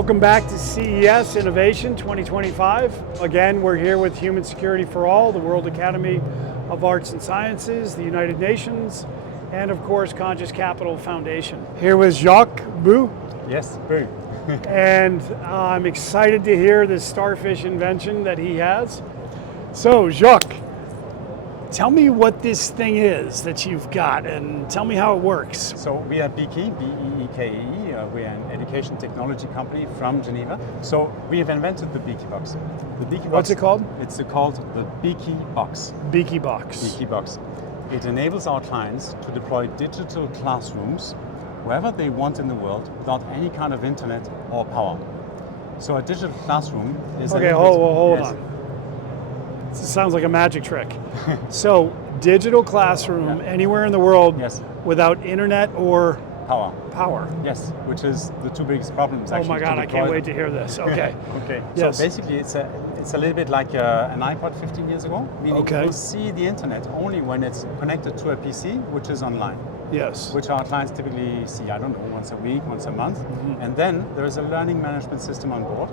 Welcome back to CES Innovation 2025. Again, we're here with Human Security for All, the World Academy of Arts and Sciences, the United Nations, and of course, Conscious Capital Foundation. Here with Jacques Bogh. Yes, Bogh. And I'm excited to hear this Starfish invention that he has. So, Jacques, tell me what this thing is that you've got and tell me how it works. So we are Beekee, B-E-E-K-E. We're an education technology company from Geneva. So we have invented the Beekee Box. The Beekee Box. What's it called? It's called the Beekee Box. Beekee Box. Beekee Box. It enables our clients to deploy digital classrooms wherever they want in the world without any kind of internet or power. So a digital classroom is okay, hold on. This sounds like a magic trick. So, digital classroom anywhere in the world without internet or power. Yes, which is the two biggest problems. Oh my God, I can't wait to hear this. Okay. Okay. Yes. So basically, it's a little bit like an iPod 15 years ago. Meaning you'll see the internet only when it's connected to a PC, which is online. Yes. Which our clients typically see, I don't know, once a week, once a month. Mm-hmm. And then there is a learning management system on board.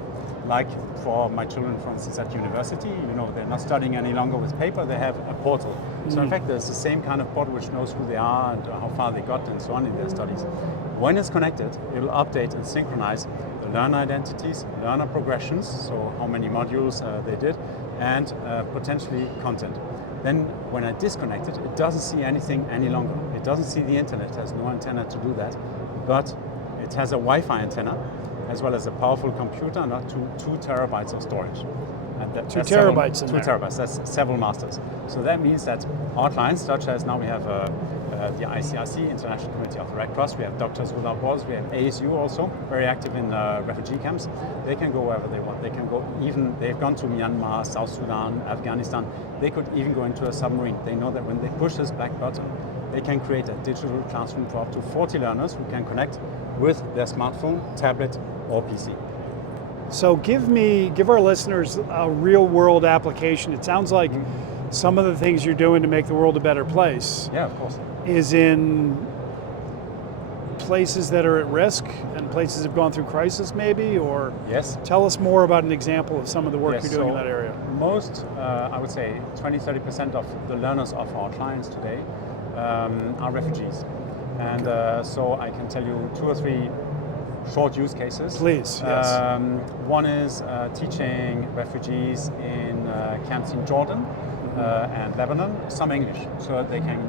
Like for my children, for instance, at university, they're not studying any longer with paper, they have a portal. So in fact, there's the same kind of portal which knows who they are and how far they got and so on in their studies. When it's connected, it will update and synchronize the learner identities, learner progressions, so how many modules they did, and potentially content. Then when I disconnect it, it doesn't see anything any longer. It doesn't see the internet, it has no antenna to do that, but it has a Wi-Fi antenna, as well as a powerful computer and up to 2 terabytes of storage. And 2 terabytes in there. 2 terabytes, that's several masters. So that means that our clients, such as now we have the ICRC, International Committee of the Red Cross, we have Doctors Without Borders, we have ASU also, very active in refugee camps. They can go wherever they want. They can go they've gone to Myanmar, South Sudan, Afghanistan. They could even go into a submarine. They know that when they push this black button, they can create a digital classroom for up to 40 learners who can connect with their smartphone, tablet, or PC. So give our listeners a real world application. It sounds like some of the things you're doing to make the world a better place. Yeah, of course. Is in places that are at risk and places that have gone through crisis maybe, or tell us more about an example of some of the work you're doing in that area. Most, I would say 20-30% of the learners of our clients today are refugees. And so I can tell you 2 or 3 short use cases. Please, yes. One is teaching refugees in camps in Jordan and Lebanon some English, so that they can,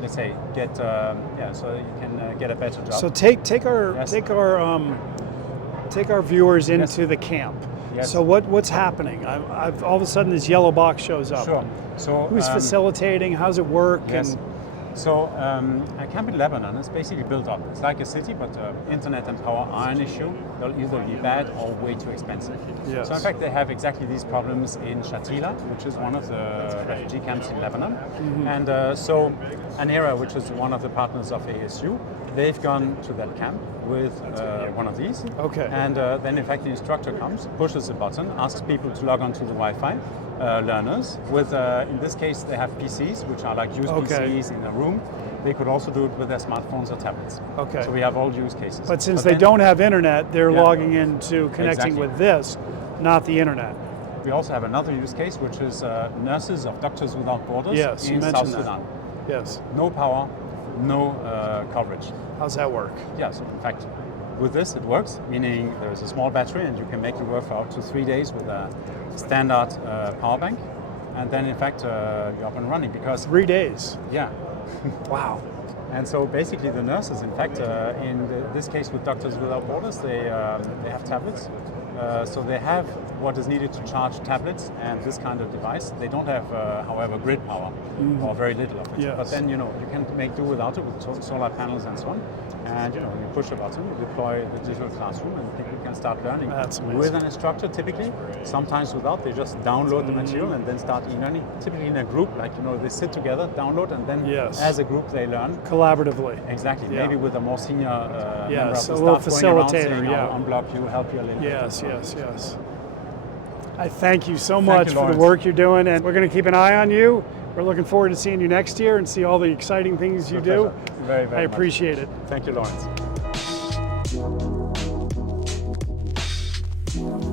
let's say, get so you can get a better job. So take our viewers into the camp. Yes. So what's happening? I've all of a sudden this yellow box shows up. Sure. So who's facilitating? How's it work? Yes. And so a camp in Lebanon is basically built up. It's like a city, but internet and power are an issue. They'll either be bad or way too expensive. Yes. So in fact, they have exactly these problems in Shatila, which is one of the refugee camps in Lebanon. Mm-hmm. And so ANERA, which is one of the partners of ASU, they've gone to that camp with one of these. Okay. And then in fact the instructor comes, pushes a button, asks people to log on to the Wi-Fi. Learners with, in this case, they have PCs, which are like used PCs in a room. They could also do it with their smartphones or tablets. Okay. So we have all use cases. But since they don't have internet, they're logging into connecting with this, not the internet. We also have another use case, which is nurses of Doctors Without Borders in South Sudan. Yes. No power, no coverage. How's that work? Yeah, so in fact, with this it works, meaning there is a small battery and you can make it work for up to 3 days with a standard power bank, and then in fact you're up and running because 3 days. Yeah. Wow. And so basically the nurses, in fact, in this case with Doctors Without Borders, they have tablets. So they have what is needed to charge tablets and this kind of device. They don't have, however, grid power or very little of it. Yes. But then, you can make do without it with solar panels and so on. And, you push a button, you deploy the digital classroom, and people can start learning with an instructor typically. Sometimes without, they just download the material and then start e-learning. Typically in a group, like, they sit together, download, and then as a group they learn. Collaboratively. Exactly. Yeah. Maybe with a more senior member of the staff, a little facilitator, going around saying, unblock you, help you a little bit. Yes. I thank you so much for the work you're doing, and we're going to keep an eye on you. We're looking forward to seeing you next year and see all the exciting things you do. Very, very I appreciate it. Thank you, Lawrence. you.